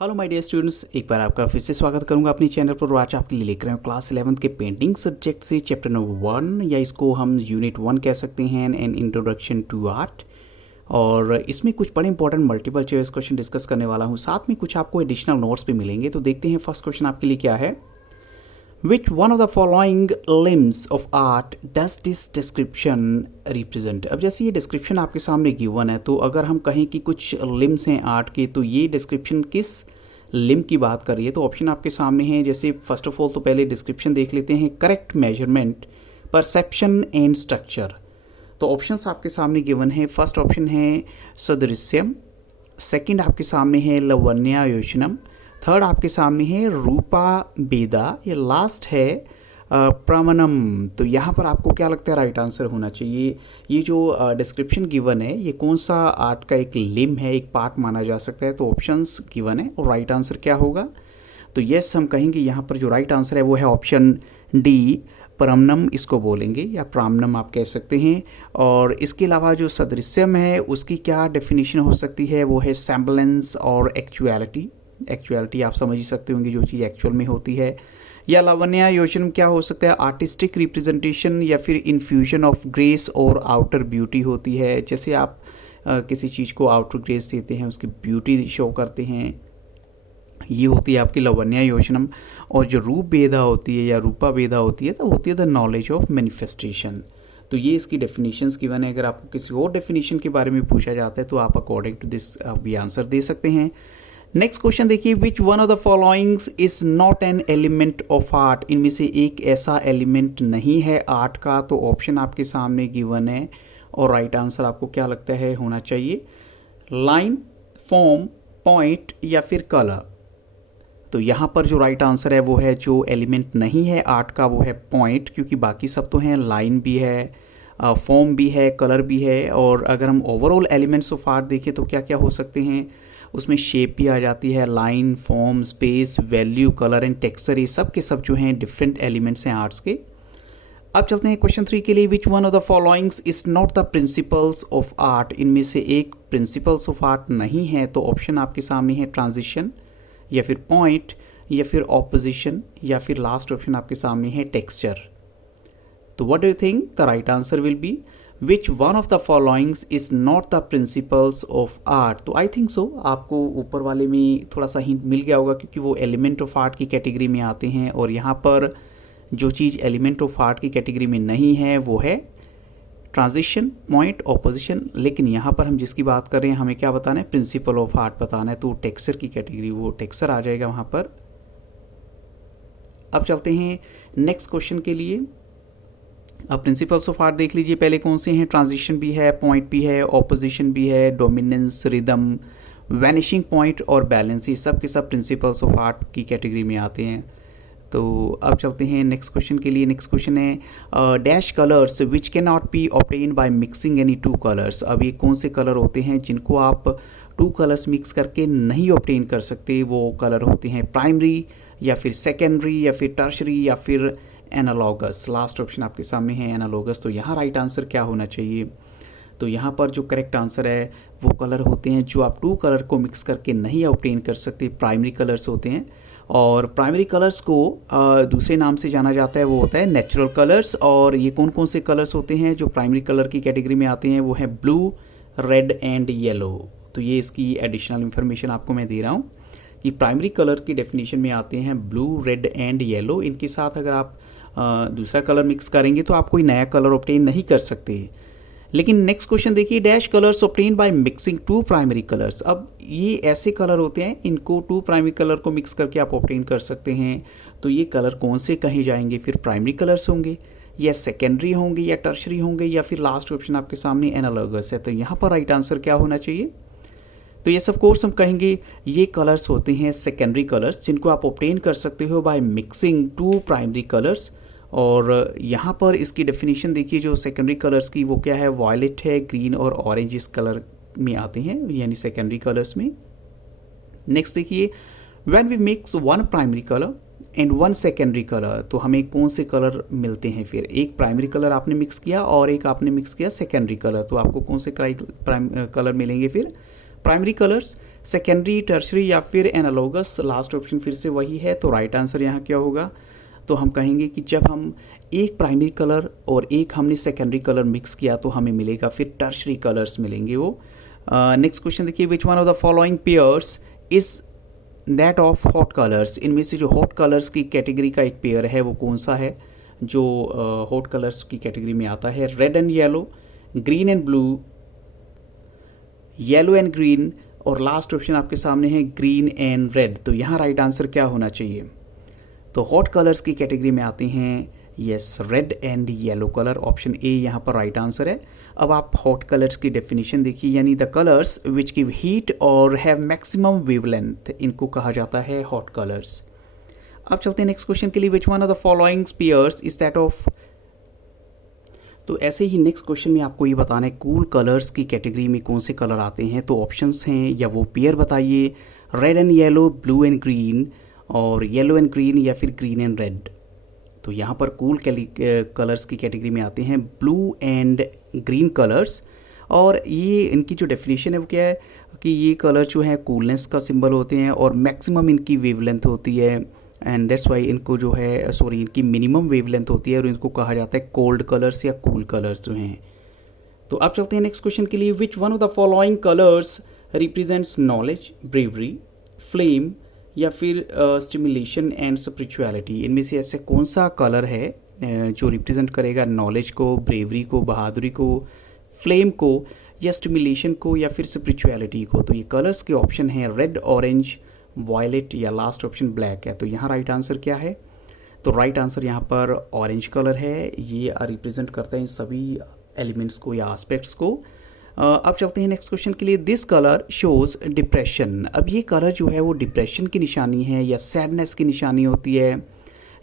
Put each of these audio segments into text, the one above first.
Hello my dear students, एक बार आपका फिर से स्वागत करूंगा अपने चैनल पर। आज आपके लिए लेकर आए हूं क्लास 11th के पेंटिंग सब्जेक्ट से चैप्टर नंबर 1, या इसको हम यूनिट 1 कह सकते हैं, एन इंट्रोडक्शन टू आर्ट। और इसमें कुछ बड़े important multiple choice question discuss करने वाला हूं, साथ में कुछ आपको एडिशनल नोट्स भी मिलेंगे। तो देखते हैं फर्स्ट क्वेश्चन आपके लिए क्या है। Which one of the following limbs of art does this description represent? अब जैसे ये डिस्क्रिप्शन आपके सामने गिवन है, तो अगर हम कहें कि कुछ लिम्स हैं आर्ट के, तो ये डिस्क्रिप्शन किस लिम्ब की बात कर रही है। तो ऑप्शन आपके सामने हैं। जैसे फर्स्ट ऑफ ऑल तो पहले डिस्क्रिप्शन देख लेते हैं। Correct measurement, perception and structure. तो ऑप्शंस आपके सामने गिवन है। फर्स्ट ऑप्शन है सदृश्यम, सेकंड आपके सामने है लवण्यायोजनम, थर्ड आपके सामने है रूपा बेदा, ये लास्ट है प्रमाणम। तो यहाँ पर आपको क्या लगता है राइट आंसर होना चाहिए? ये जो डिस्क्रिप्शन गिवन है, ये कौन सा आर्ट का एक लिम्ब है, एक पार्ट माना जा सकता है? तो ऑप्शंस गिवन है और राइट आंसर क्या होगा? तो यस हम कहेंगे यहाँ पर जो राइट आंसर है वो है ऑप्शन डी, प्रमनम इसको बोलेंगे, या प्रामनम आप कह सकते हैं। और इसके अलावा जो सदृश्यम है उसकी क्या डेफिनेशन हो सकती है? वो है सेम्बलेंस और एक्चुअलिटी। एक्चुअलिटी आप समझ ही सकते होंगे, जो चीज़ एक्चुअल में होती है। या लावण्यायोजन क्या हो सकता है? आर्टिस्टिक रिप्रेजेंटेशन या फिर इन्फ्यूजन ऑफ ग्रेस और आउटर ब्यूटी होती है। जैसे आप किसी चीज़ को आउटर ग्रेस देते हैं, उसकी ब्यूटी शो करते हैं, ये होती है आपकी लावण्यायोजनम। और जो रूप भेदा होती है या रूपा भेदा होती है, तो होती है द नॉलेज ऑफ मैनिफेस्टेशन। तो ये इसकी डेफिनेशंस गिवन है। अगर आपको किसी और डेफिनेशन के बारे में पूछा जाता है तो आप अकॉर्डिंग टू दिस भी आंसर दे सकते हैं। नेक्स्ट क्वेश्चन देखिए, which one of the followings is not an element of art? इनमें से एक ऐसा एलिमेंट नहीं है आर्ट का। तो ऑप्शन आपके सामने गिवन है और राइट आंसर आपको क्या लगता है होना चाहिए? लाइन, फॉर्म, पॉइंट या फिर कलर। तो यहाँ पर जो राइट आंसर है वो है, जो एलिमेंट नहीं है आर्ट का वो है पॉइंट, क्योंकि बाकी सब तो हैं, लाइन भी है, फॉर्म भी है, कलर भी है। और अगर हम ओवरऑल एलिमेंट्स ऑफ आर्ट देखें तो क्या क्या हो सकते हैं, उसमें शेप भी आ जाती है, line, form, space, value, colour and texture, ये सब के सब जो हैं डिफरेंट एलिमेंट्स हैं आर्ट्स के। अब चलते हैं क्वेश्चन 3 के लिए। Which one of the followings is not the principles of art? इनमें से एक प्रिंसिपल्स ऑफ आर्ट नहीं है। तो ऑप्शन आपके सामने है ट्रांजिशन या फिर पॉइंट या फिर ऑपोजिशन या फिर लास्ट ऑप्शन आपके सामने है टेक्सचर। तो what do you think the right answer will be? Which one of the followings is not the principles of art? तो आई थिंक सो आपको ऊपर वाले में थोड़ा सा हिंट मिल गया होगा, क्योंकि वो एलिमेंट ऑफ आर्ट की कैटेगरी में आते हैं। और यहाँ पर जो चीज़ एलिमेंट ऑफ आर्ट की कैटेगरी में नहीं है वो है ट्रांजिशन, पॉइंट, ऑपोजिशन। लेकिन यहाँ पर हम जिसकी बात कर रहे हैं, हमें क्या बताना है? प्रिंसिपल ऑफ आर्ट बताना है। तो टेक्सचर की कैटेगरी, वो टेक्सचर आ जाएगा वहाँ पर। अब चलते हैं नेक्स्ट क्वेश्चन के लिए। अब प्रिंसिपल्स ऑफ आर्ट देख लीजिए पहले कौन से हैं। ट्रांजिशन भी है, पॉइंट भी है, ऑपोजिशन भी है, डोमिनेंस, रिदम, वैनिशिंग पॉइंट और बैलेंस, ये सब के सब प्रिंसिपल्स ऑफ आर्ट की कैटेगरी में आते हैं। तो अब चलते हैं नेक्स्ट क्वेश्चन के लिए। नेक्स्ट क्वेश्चन है dash colours which can not be obtain by mixing any two colours? अब ये कौन से कलर होते हैं जिनको आप टू कलर्स मिक्स करके नहीं ऑब्टेन कर सकते? वो कलर होते हैं प्राइमरी या फिर सेकेंडरी या फिर टर्शरी या फिर एनालॉगस। लास्ट ऑप्शन आपके सामने है एनालॉगस। तो यहाँ राइट आंसर क्या होना चाहिए? तो यहाँ पर जो करेक्ट आंसर है वो कलर होते हैं जो आप टू कलर को मिक्स करके नहीं ऑब्टेन कर सकते, प्राइमरी कलर्स होते हैं। और प्राइमरी कलर्स को दूसरे नाम से जाना जाता है, वो होता है नेचुरल कलर्स। और ये कौन कौन से कलर्स होते हैं जो प्राइमरी कलर की कैटेगरी में आते हैं? वो है ब्लू, रेड एंड येलो। तो ये इसकी एडिशनल इन्फॉर्मेशन आपको मैं दे रहा हूँ कि प्राइमरी कलर की डेफिनेशन में आते हैं ब्लू, रेड एंड येलो। इनके साथ अगर आप दूसरा कलर मिक्स करेंगे तो आप कोई नया कलर ऑब्टेन नहीं कर सकते। लेकिन नेक्स्ट क्वेश्चन देखिए, dash colours obtain by mixing two primary colours. अब ये ऐसे कलर होते हैं, इनको टू प्राइमरी कलर को मिक्स करके आप ऑब्टेन कर सकते हैं। तो ये कलर कौन से कहे जाएंगे? फिर प्राइमरी कलर्स होंगे या सेकेंडरी होंगे या टर्शरी होंगे या फिर लास्ट ऑप्शन आपके सामने एनालॉगस है। तो यहाँ पर राइट आंसर क्या होना चाहिए? तो ये ऑफ कोर्स हम कहेंगे ये कलर्स होते हैं सेकेंडरी कलर्स, जिनको आप ऑब्टेन कर सकते हो by mixing two primary colours. और यहाँ पर इसकी डेफिनेशन देखिए, जो सेकेंडरी कलर्स की वो क्या है? वायलेट है, ग्रीन और ऑरेंज इस कलर में आते हैं, यानी सेकेंडरी कलर्स में। नेक्स्ट देखिए, when we mix one primary colour and one secondary colour, तो हमें कौन से कलर मिलते हैं? फिर एक प्राइमरी कलर आपने मिक्स किया और एक आपने मिक्स किया सेकेंडरी कलर, तो आपको कौन से कलर मिलेंगे? फिर प्राइमरी कलर्स, सेकेंडरी, टर्शरी या फिर एनालॉगस, लास्ट ऑप्शन फिर से वही है। तो राइट आंसर यहाँ क्या होगा? तो हम कहेंगे कि जब हम एक प्राइमरी कलर और एक हमने सेकेंडरी कलर मिक्स किया तो हमें मिलेगा फिर टर्शरी कलर्स मिलेंगे वो। नेक्स्ट क्वेश्चन देखिए, which one of the following pairs is that of hot colours? इनमें से जो हॉट कलर्स की कैटेगरी का एक पेयर है वो कौन सा है जो हॉट कलर्स की कैटेगरी में आता है? Red and yellow, green and blue, yellow and green, और लास्ट ऑप्शन आपके सामने है ग्रीन एंड रेड। तो यहाँ राइट आंसर क्या होना चाहिए? तो हॉट कलर्स की कैटेगरी में आते हैं yes red and yellow colour, option A यहाँ पर राइट आंसर है। अब आप हॉट कलर्स की डेफिनेशन देखिए, यानी the colours which give heat और हैव मैक्सिमम वेवलेंथ, इनको कहा जाता है हॉट कलर्स। अब चलते हैं नेक्स्ट क्वेश्चन के लिए, which one of the following pairs is that of. तो ऐसे ही नेक्स्ट क्वेश्चन में आपको ये बताना है कूल कलर्स की कैटेगरी में कौन से कलर आते हैं। तो ऑप्शंस हैं या वो पेयर बताइए, red and yellow, blue and green, और येलो एंड ग्रीन, या फिर ग्रीन एंड रेड। तो यहाँ पर कूल कलर्स की कैटेगरी में आते हैं ब्लू एंड ग्रीन कलर्स, और ये इनकी जो डेफिनेशन है वो क्या है कि ये कलर जो है कूलनेस का सिंबल होते हैं और मैक्सिमम इनकी वेवलेंथ होती है, एंड दैट्स वाई इनको जो है इनकी मिनिमम वेवलेंथ होती है और इनको कहा जाता है कोल्ड कलर्स या कूल कलर्स जो हैं। तो अब चलते हैं नेक्स्ट क्वेश्चन के लिए, which one of the following colours represents knowledge, bravery, flame, या फिर स्टिमुलेशन एंड स्पिरिचुअलिटी? इनमें से ऐसे कौन सा कलर है जो रिप्रेजेंट करेगा नॉलेज को, ब्रेवरी को, बहादुरी को, फ्लेम को, या स्टिमुलेशन को, या फिर स्पिरिचुअलिटी को? तो ये कलर्स के ऑप्शन हैं रेड, ऑरेंज, वायलेट, या लास्ट ऑप्शन ब्लैक है। तो यहाँ राइट आंसर क्या है? तो राइट आंसर यहाँ पर ऑरेंज कलर है, ये रिप्रेजेंट करता है सभी एलिमेंट्स को या एस्पेक्ट्स को। अब चलते हैं नेक्स्ट क्वेश्चन के लिए, दिस कलर शोज डिप्रेशन। अब ये कलर जो है वो डिप्रेशन की निशानी है या सैडनेस की निशानी होती है,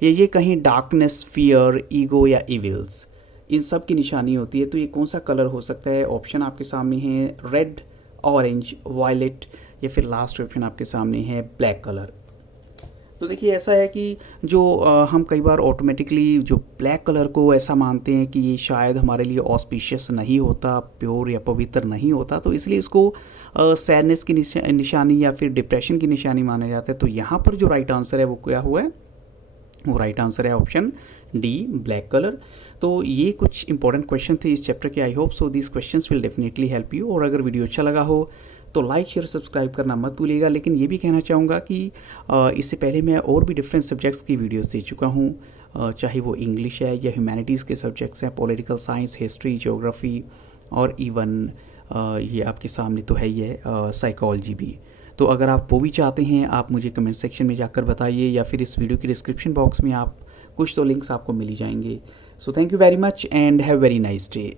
या ये कहीं डार्कनेस, फियर, ईगो या इविल्स, इन सब की निशानी होती है। तो ये कौन सा कलर हो सकता है? ऑप्शन आपके सामने है रेड, ऑरेंज, वायलेट, या फिर लास्ट ऑप्शन आपके सामने है ब्लैक कलर। तो देखिए ऐसा है कि जो हम कई बार ऑटोमेटिकली जो ब्लैक कलर को ऐसा मानते हैं कि ये शायद हमारे लिए ऑस्पिशियस नहीं होता, प्योर या पवित्र नहीं होता, तो इसलिए इसको सैडनेस की निशानी या फिर डिप्रेशन की निशानी माना जाता है। तो यहाँ पर जो राइट आंसर है वो क्या हुआ है? वो राइट आंसर है ऑप्शन डी, ब्लैक कलर। तो ये कुछ इंपॉर्टेंट क्वेश्चन थे इस चैप्टर के। I hope so this questions will definitely help you. और अगर वीडियो अच्छा लगा हो तो लाइक, शेयर, सब्सक्राइब करना मत भूलिएगा। लेकिन ये भी कहना चाहूँगा कि इससे पहले मैं और भी डिफरेंट सब्जेक्ट्स की वीडियोस दे चुका हूँ, चाहे वो इंग्लिश है या ह्यूमैनिटीज़ के सब्जेक्ट्स हैं, पॉलिटिकल साइंस, हिस्ट्री, ज्योग्राफी, और इवन ये आपके सामने तो है ही है साइकोलॉजी भी। तो अगर आप वो भी चाहते हैं आप मुझे कमेंट सेक्शन में जाकर बताइए, या फिर इस वीडियो के डिस्क्रिप्शन बॉक्स में आप कुछ तो लिंक्स आपको मिल ही जाएंगे। So thank you very much and have very nice day.